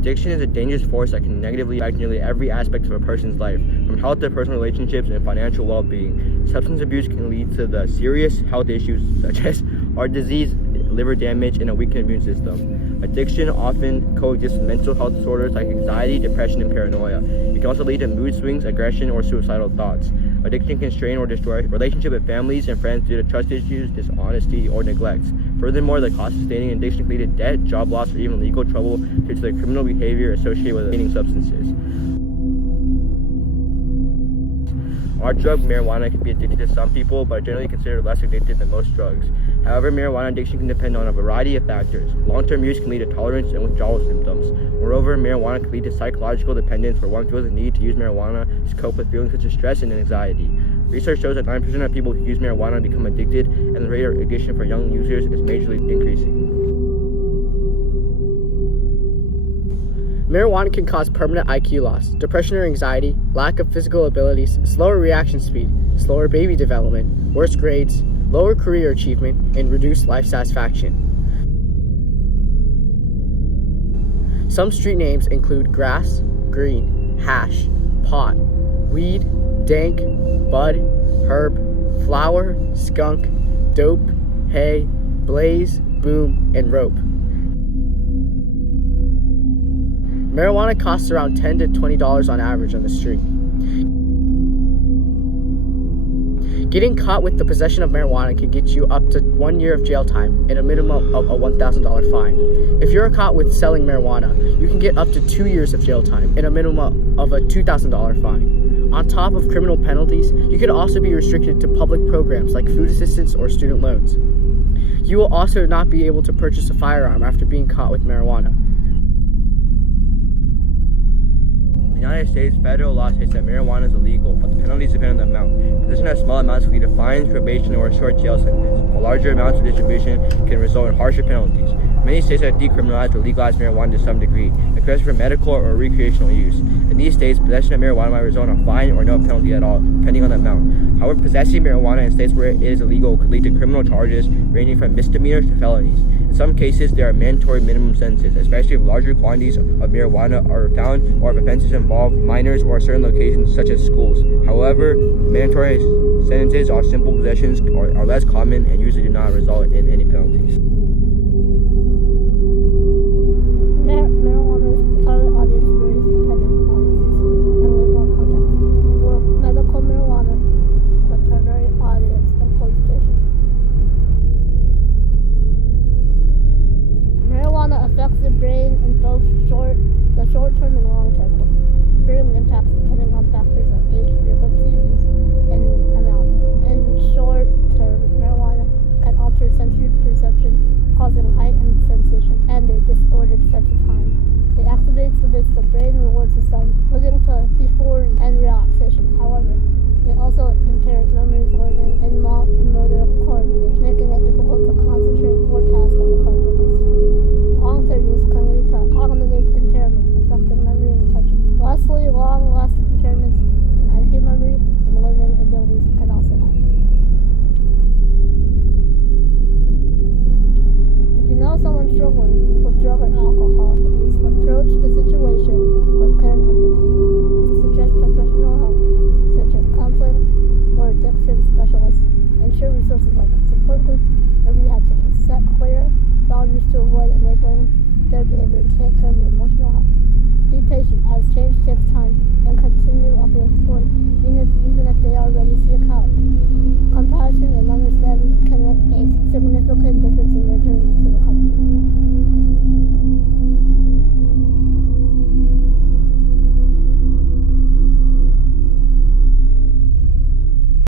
Addiction is a dangerous force that can negatively affect nearly every aspect of a person's life, from health to personal relationships and financial well-being. Substance abuse can lead to the serious health issues such as heart disease, liver damage, and a weakened immune system. Addiction often coexists with mental health disorders like anxiety, depression, and paranoia. It can also lead to mood swings, aggression, or suicidal thoughts. Addiction can strain or destroy relationships with families and friends due to trust issues, dishonesty, or neglect. Furthermore, the cost of sustaining addiction can lead to debt, job loss, or even legal trouble due to the criminal behavior associated with obtaining substances. Our drug, marijuana, can be addictive to some people, but generally considered less addictive than most drugs. However, marijuana addiction can depend on a variety of factors. Long-term use can lead to tolerance and withdrawal symptoms. Moreover, marijuana can lead to psychological dependence where one feels the need to use marijuana to cope with feelings such as stress and anxiety. Research shows that 9% of people who use marijuana become addicted, and the rate of addiction for young users is majorly increasing. Marijuana can cause permanent IQ loss, depression or anxiety, lack of physical abilities, slower reaction speed, slower baby development, worse grades, lower career achievement, and reduced life satisfaction. Some street names include grass, green, hash, pot, weed, dank, bud, herb, flower, skunk, dope, hay, blaze, boom, and rope. Marijuana costs around $10 to $20 on average on the street. Getting caught with the possession of marijuana can get you up to 1 year of jail time and a minimum of a $1,000 fine. If you're caught with selling marijuana, you can get up to 2 years of jail time and a minimum of a $2,000 fine. On top of criminal penalties, you could also be restricted to public programs like food assistance or student loans. You will also not be able to purchase a firearm after being caught with marijuana. In the United States, federal law states that marijuana is illegal, but the penalties depend on the amount. Possession of small amounts can lead to fines, probation, or a short jail sentence, while larger amounts of distribution can result in harsher penalties. Many states have decriminalized or legalized marijuana to some degree, especially for medical or recreational use. In these states, possession of marijuana might result in a fine or no penalty at all, depending on the amount. However, possessing marijuana in states where it is illegal could lead to criminal charges ranging from misdemeanors to felonies. In some cases, there are mandatory minimum sentences, especially if larger quantities of marijuana are found or if offenses involve minors or certain locations such as schools. However, mandatory sentences or simple possessions are less common and usually do not result in any penalties. Marijuana's target audience varies depending on its use and legal context. For medical marijuana, the target audience includes patients. Marijuana affects the brain in both the short term and long term, with varying impacts depending on factors like age, frequency, use, and amount. In short term, marijuana can alter sensory perception, causing heightened sensation and a disordered sense of time. It activates the brain reward system, leading to euphoria and relaxation. However, it also impairs memory, learning, and motor coordination, making it difficult to concentrate for tasks that require focus. Long-term use can lead to cognitive impairment, affecting memory and attention. Lastly, long-lasting impairments in IQ memory and learning abilities can also happen. If you know someone struggling with drug or alcohol abuse, approach the situation with care and empathy. Suggest professional help, such as counseling or addiction specialists, and share resources like support groups or rehab centers. Set clear boundaries to avoid enabling their behavior and take care of your emotional